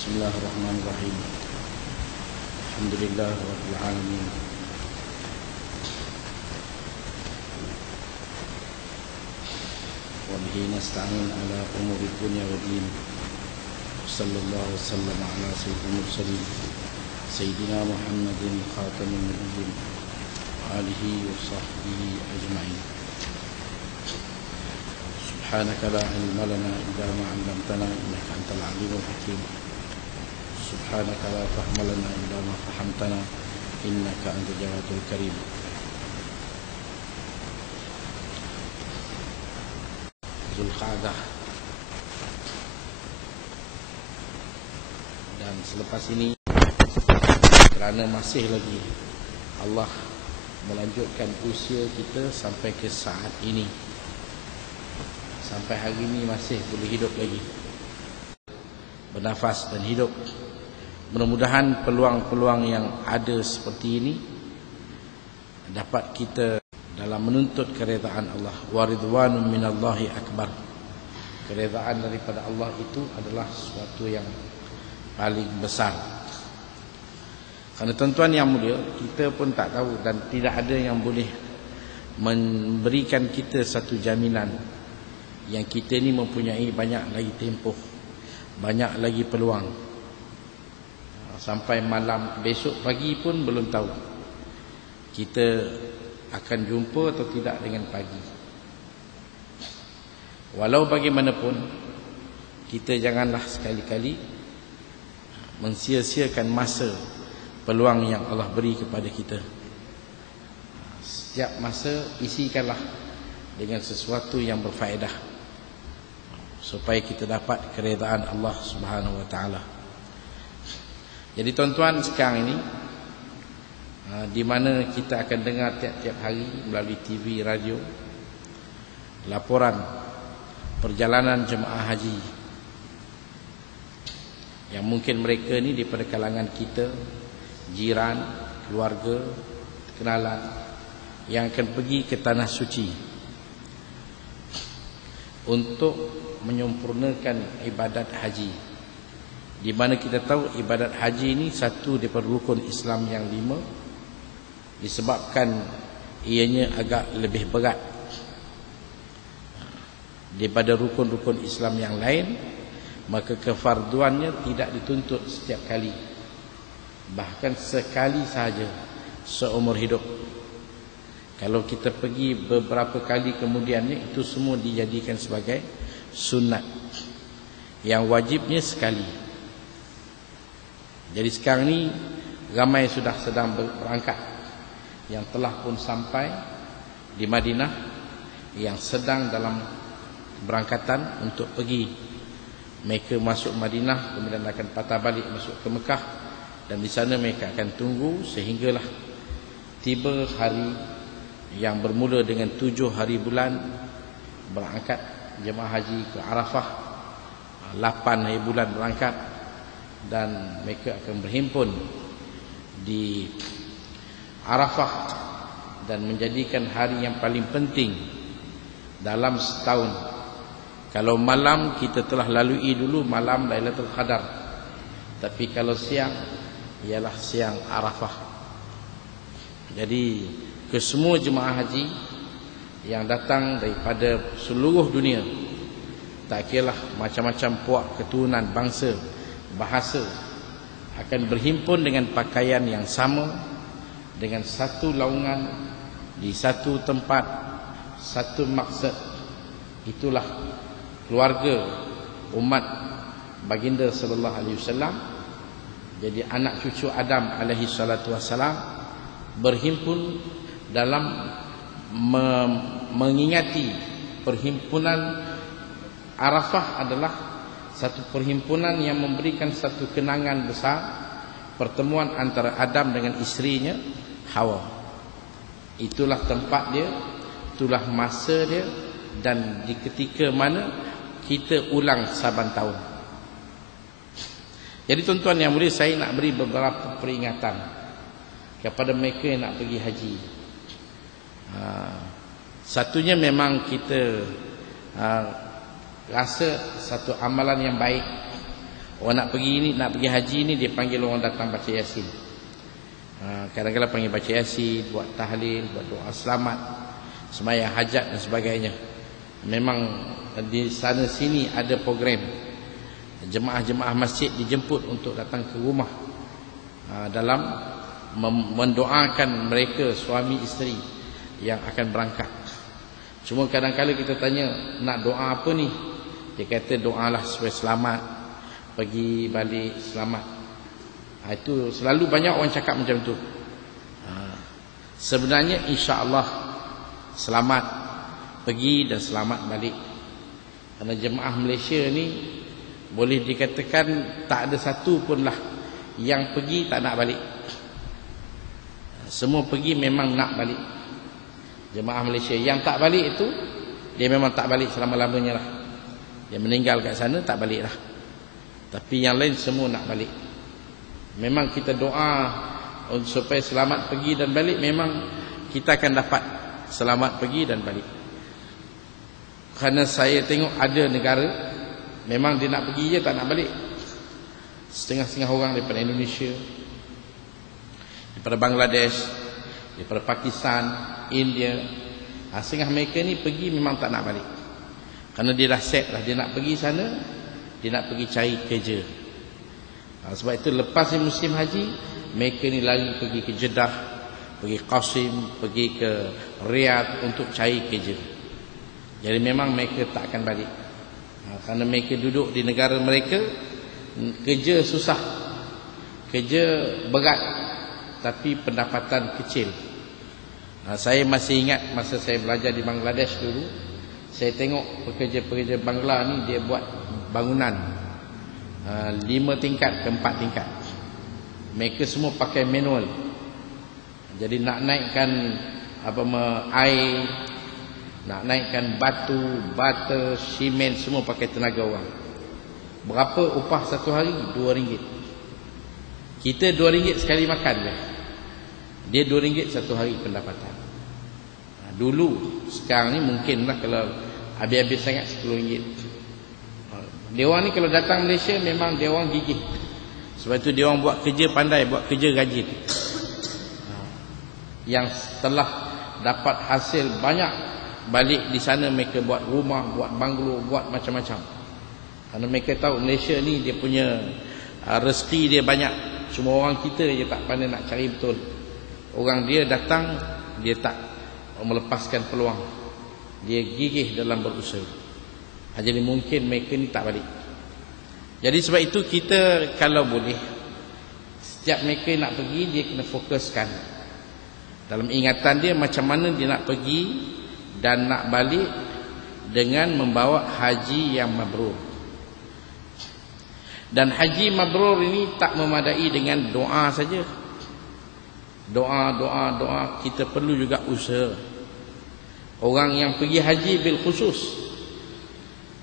Bismillahirrahmanirrahim. Alhamdulillah rabbil alamin. Wa bihi nasta'in ala umuri dunya wa din. Sallallahu wasallam ala sayyidil mursalin sayyidina Muhammadin khatamin nabiyyin wa alihi wa sahbihi ajma'in. Subhanaka la ilma lana illa ma 'allamtana innaka antal alimul hakim. Subhanaka la fahma lana illa ma fahamtana innaka antal jawadul karim. Zulqa'dah. Dan selepas ini, kerana masih lagi Allah melanjutkan usia kita sampai ke saat ini, sampai hari ini masih boleh hidup lagi, bernafas dan hidup. Mudah-mudahan peluang-peluang yang ada seperti ini dapat kita dalam menuntut keredaan Allah. Wa ridwanun minallahi akbar. Keredaan daripada Allah itu adalah sesuatu yang paling besar. Kerana tuan-tuan yang mulia, kita pun tak tahu dan tidak ada yang boleh memberikan kita satu jaminan yang kita ni mempunyai banyak lagi tempoh, banyak lagi peluang. Sampai malam besok pagi pun belum tahu kita akan jumpa atau tidak dengan pagi. Walau bagaimanapun, kita janganlah sekali-kali mensia-siakan masa peluang yang Allah beri kepada kita. Setiap masa isikanlah dengan sesuatu yang berfaedah, supaya kita dapat keredaan Allah Subhanahu wa taala. Jadi tuan-tuan, sekarang ini di mana kita akan dengar tiap-tiap hari melalui TV, radio, laporan perjalanan jemaah haji yang mungkin mereka ni daripada kalangan kita, jiran, keluarga, kenalan, yang akan pergi ke tanah suci untuk menyempurnakan ibadat haji. Di mana kita tahu ibadat haji ini satu daripada rukun Islam yang 5, disebabkan ianya agak lebih berat daripada rukun-rukun Islam yang lain, maka kefarduannya tidak dituntut setiap kali, bahkan sekali sahaja seumur hidup. Kalau kita pergi beberapa kali kemudiannya, itu semua dijadikan sebagai sunat, yang wajibnya sekali. Jadi sekarang ni ramai sudah sedang berangkat, yang telah pun sampai di Madinah, yang sedang dalam berangkatan untuk pergi. Mereka masuk Madinah, kemudian akan patah balik masuk ke Mekah, dan di sana mereka akan tunggu sehinggalah tiba hari yang bermula dengan 7 hari bulan berangkat jemaah haji ke Arafah, 8 hari bulan berangkat, dan mereka akan berhimpun di Arafah, dan menjadikan hari yang paling penting dalam setahun. Kalau malam kita telah lalui dulu malam Lailatul Qadar, tapi kalau siang ialah siang Arafah. Jadi ke semua jemaah haji yang datang daripada seluruh dunia, tak kiralah macam-macam puak, keturunan, bangsa, bahasa, akan berhimpun dengan pakaian yang sama, dengan satu laungan, di satu tempat, satu maksud. Itulah keluarga umat baginda sallallahu alaihi wasallam. Jadi anak cucu Adam alaihi salatu wasalam berhimpun dalam mengingati perhimpunan Arafah. Adalah satu perhimpunan yang memberikan satu kenangan besar, pertemuan antara Adam dengan isterinya Hawa. Itulah tempat dia, itulah masa dia, dan di ketika mana kita ulang saban tahun. Jadi tuan-tuan yang mulia, saya nak beri beberapa peringatan kepada mereka yang nak pergi haji. Satunya memang kita rasa satu amalan yang baik Orang nak pergi ni, nak pergi haji ni, dia panggil orang datang baca Yasin. Kadang-kadang panggil baca Yasin, buat tahlil, buat doa selamat, sembahyang hajat dan sebagainya. Memang di sana sini ada program. Jemaah-jemaah masjid dijemput untuk datang ke rumah dalam mendoakan mereka, suami isteri yang akan berangkat. Cuma kadang-kadang kita tanya, nak doa apa ni? Dia kata doalah supaya selamat, pergi balik selamat. Itu selalu banyak orang cakap macam tu. Sebenarnya insya-Allah selamat pergi dan selamat balik. Kerana jemaah Malaysia ni boleh dikatakan tak ada satu pun lah yang pergi tak nak balik. Semua pergi memang nak balik. Jemaah Malaysia yang tak balik itu, dia memang tak balik selama-lamanya lah. Dia meninggal kat sana tak balik lah. Tapi yang lain semua nak balik. Memang kita doa supaya selamat pergi dan balik, memang kita akan dapat selamat pergi dan balik. Kerana saya tengok ada negara memang dia nak pergi je tak nak balik. Setengah-setengah orang daripada Indonesia, daripada Bangladesh, daripada Pakistan, India, setengah mereka ni pergi memang tak nak balik. Kerana dia dah set lah, dia nak pergi sana, dia nak pergi cari kerja. Sebab itu lepas musim haji, mereka ni lari pergi ke Jeddah, pergi Qasim, pergi ke Riyadh untuk cari kerja. Jadi memang mereka tak akan balik. Kerana mereka duduk di negara mereka, kerja susah, kerja berat, tapi pendapatan kecil. Saya masih ingat masa saya belajar di Bangladesh dulu, saya tengok pekerja-pekerja Bangla ni dia buat bangunan 5 tingkat ke 4 tingkat. Mereka semua pakai manual. Jadi nak naikkan air, nak naikkan batu, bata, simen, semua pakai tenaga orang. Berapa upah satu hari? RM2. Kita RM2 sekali makan je. Dia RM2 satu hari pendapatan. Dulu, sekarang ni mungkinlah kalau habis-habis sangat RM10. Dia orang ni kalau datang Malaysia memang dia orang gigih. Sebab itu dia orang buat kerja pandai, buat kerja rajin. Yang setelah dapat hasil banyak, balik di sana mereka buat rumah, buat banglo, buat macam-macam. Kerana mereka tahu Malaysia ni dia punya rezeki dia banyak. Cuma orang kita je tak pandai nak cari betul. Orang dia datang, dia tak melepaskan peluang. Dia gigih dalam berusaha. Jadi mungkin mereka ni tak balik. Jadi sebab itu kita kalau boleh, setiap mereka nak pergi, dia kena fokuskan dalam ingatan dia macam mana dia nak pergi dan nak balik dengan membawa haji yang mabrur. Dan haji mabrur ini tak memadai dengan doa saja. Doa, kita perlu juga usaha. Orang yang pergi haji bil khusus.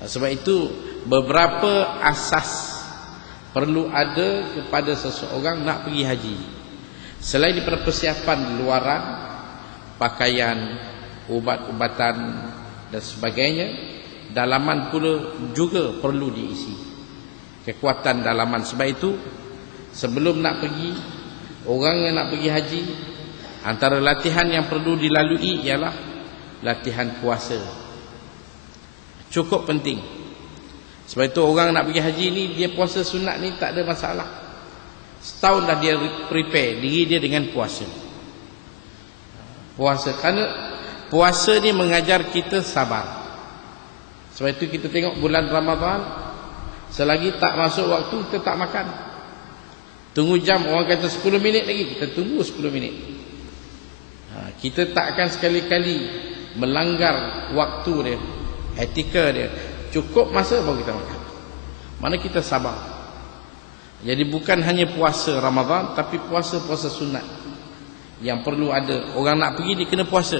Sebab itu beberapa asas perlu ada kepada seseorang nak pergi haji. Selain daripada persiapan luaran, pakaian, ubat-ubatan dan sebagainya, dalaman pula juga perlu diisi. Kekuatan dalaman. Sebab itu sebelum nak pergi, orang yang nak pergi haji, antara latihan yang perlu dilalui ialah latihan puasa. Cukup penting. Sebab itu orang nak pergi haji ni, dia puasa sunat ni tak ada masalah. Setahun dah dia prepare diri dia dengan puasa. Puasa, kerana puasa ni mengajar kita sabar. Sebab itu kita tengok bulan Ramadan, selagi tak masuk waktu kita tak makan. Tunggu jam, orang kata 10 minit lagi, kita tunggu 10 minit. Kita tak akan sekali-kali melanggar waktu dia, etika dia. Cukup masa baru kita makan. Mana kita sabar. Jadi bukan hanya puasa Ramadan, tapi puasa-puasa sunat yang perlu ada. Orang nak pergi dia kena puasa.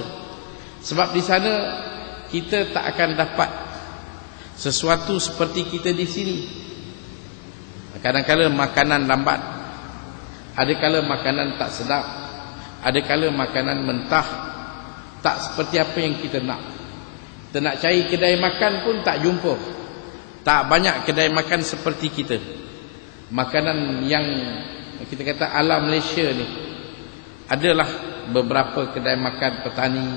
Sebab di sana kita tak akan dapat sesuatu seperti kita di sini. Kadang-kadang makanan lambat, ada kala makanan tak sedap, ada kala makanan mentah, tak seperti apa yang kita nak. Kita nak cari kedai makan pun tak jumpa. Tak banyak kedai makan seperti kita. makanan yang kita kata ala Malaysia ni, adalah beberapa kedai makan petani,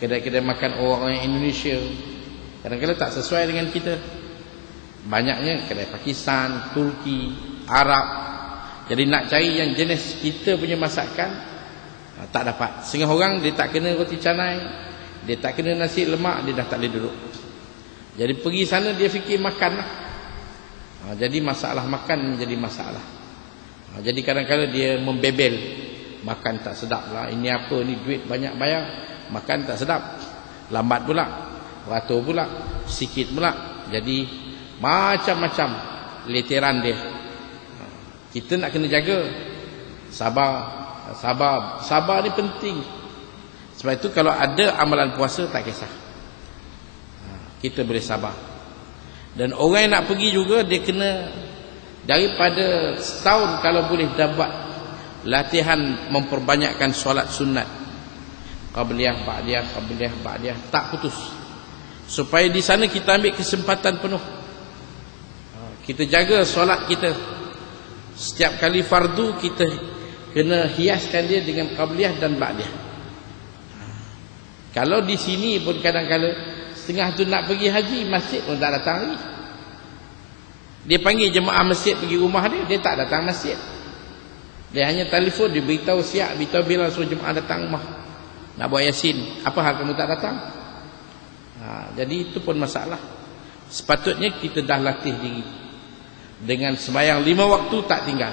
kedai-kedai makan orang Indonesia, kadang-kadang tak sesuai dengan kita. Banyaknya kedai Pakistan, Turki, Arab. Jadi nak cari yang jenis kita punya masakan, tak dapat. Setengah orang dia tak kena roti canai, dia tak kena nasi lemak, dia dah tak boleh duduk. Jadi pergi sana dia fikir makan lah. Jadi masalah makan menjadi masalah. Jadi kadang-kadang dia membebel, makan tak sedap lah, ini apa ni, duit banyak bayar, makan tak sedap, lambat pula, beratur pula, sikit pula. Jadi macam-macam leteran dia. Kita nak kena jaga. Sabar ni penting. Sebab itu kalau ada amalan puasa tak kisah, kita boleh sabar. Dan orang yang nak pergi juga, dia kena daripada setahun kalau boleh dapat latihan memperbanyakkan solat sunat, qabliyah ba'diyah, tak putus, supaya di sana kita ambil kesempatan penuh. Kita jaga solat kita. Setiap kali fardu kita kena hiaskan dia dengan qabliyah dan ba'diyah. Kalau di sini pun kadang-kadang setengah tu nak pergi haji, masjid pun tak datang lagi. Dia panggil jemaah masjid pergi rumah dia, dia tak datang masjid. Dia hanya telefon, dia beritahu siap, beritahu bila suruh jemaah datang rumah nak buat yasin. Apa hal kamu tak datang? Jadi itu pun masalah. Sepatutnya kita dah latih diri dengan sembahyang 5 waktu tak tinggal.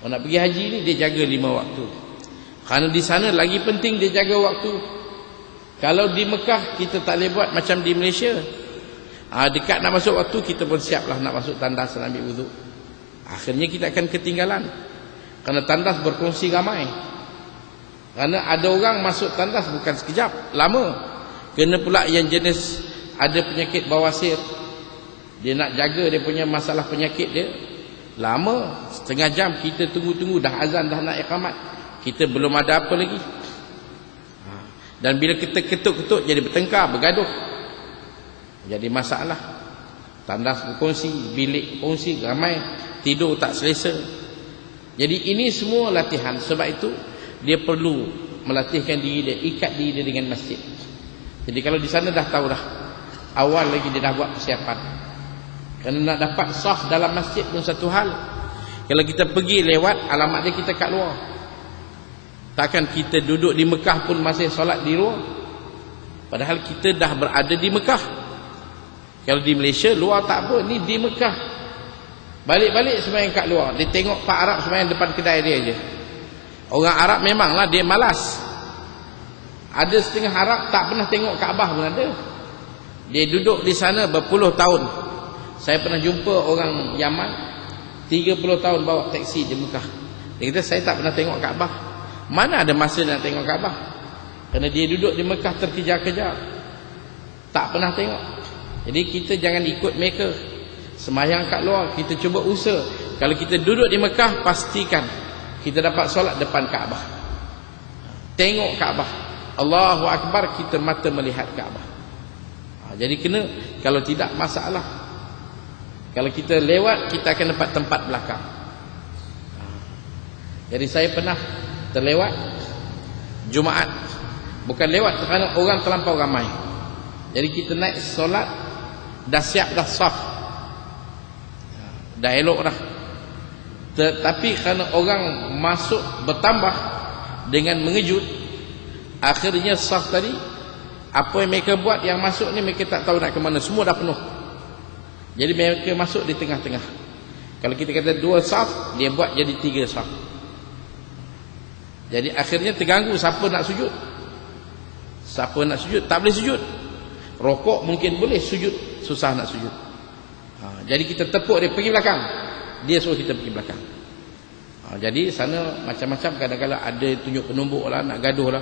Orang nak pergi haji ni dia jaga 5 waktu. Kerana di sana lagi penting dia jaga waktu. Kalau di Mekah kita tak boleh buat macam di Malaysia. Dekat nak masuk waktu kita pun siaplah nak masuk tandas dan ambil wuduk. Akhirnya kita akan ketinggalan. Kerana tandas berkongsi ramai. Kerana ada orang masuk tandas bukan sekejap, lama. Kena pula yang jenis ada penyakit bawasir, dia nak jaga dia punya masalah penyakit dia, lama, setengah jam kita tunggu-tunggu, dah azan, dah nak iqamat, kita belum ada apa lagi. Dan bila kita ketuk-ketuk jadi bertengkar, bergaduh, jadi masalah. Tandas berkongsi, bilik kongsi, ramai, tidur tak selesa. Jadi ini semua latihan. Sebab itu dia perlu melatihkan diri dia, ikat diri dia dengan masjid. Jadi kalau di sana dah tahu dah, awal lagi dia dah buat persiapan. Kerana nak dapat saf dalam masjid pun satu hal. Kalau kita pergi lewat, alamat dia kita kat luar. Takkan kita duduk di Mekah pun masih solat di luar, padahal kita dah berada di Mekah. Kalau di Malaysia luar tak apa, ni di Mekah. Balik-balik sembahyang kat luar. Dia tengok Pak Arab sembahyang depan kedai dia je. Orang Arab memanglah dia malas. Ada setengah Arab tak pernah tengok Kaabah pun ada. Dia duduk di sana berpuluh tahun. Saya pernah jumpa orang Yaman 30 tahun bawa teksi di Mekah. Dia kata saya tak pernah tengok Kaabah. Mana ada masa nak tengok Kaabah? Kerana dia duduk di Mekah terkejar-kejar, tak pernah tengok. Jadi kita jangan ikut mereka. Sembahyang kat luar, kita cuba usaha. Kalau kita duduk di Mekah, pastikan kita dapat solat depan Kaabah. Tengok Kaabah, Allahu Akbar, kita mata melihat Kaabah. Jadi kena, kalau tidak masalah. Kalau kita lewat, kita akan dapat tempat belakang. Jadi saya pernah terlewat Jumaat. Bukan lewat kerana orang terlampau ramai. Jadi kita naik solat, dah siap dah saf, dah elok dah. Tetapi kerana orang masuk bertambah dengan mengejut, akhirnya saf tadi, apa yang mereka buat, yang masuk ni mereka tak tahu nak ke mana, semua dah penuh. Jadi mereka masuk di tengah-tengah. Kalau kita kata 2 saf, dia buat jadi 3 saf. Jadi akhirnya terganggu, siapa nak sujud? Siapa nak sujud? Tak boleh sujud. Rokok mungkin boleh, sujud susah nak sujud. Jadi kita tepuk dia pergi belakang, dia suruh kita pergi belakang. Jadi sana macam-macam, kadang-kadang ada tunjuk penumbuk lah, nak gaduh lah.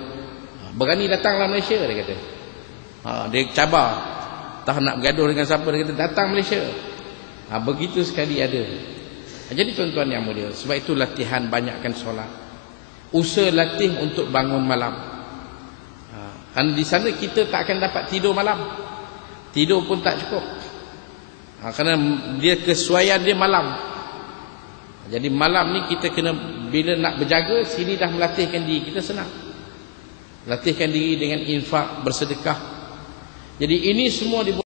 Berani datanglah Malaysia, dia kata. Dia cabar, tak nak bergaduh dengan siapa, dia kata datang Malaysia. Begitu sekali ada. Jadi tuan-tuan yang mulia, sebab itu latihan banyakkan solat. Usaha latih untuk bangun malam. Kerana di sana kita tak akan dapat tidur malam. Tidur pun tak cukup. Kerana dia kesuaian dia malam. Jadi malam ni kita kena, bila nak berjaga, sini dah melatihkan diri kita, senang. Latihkan diri dengan infak, bersedekah. Jadi ini semua dibuat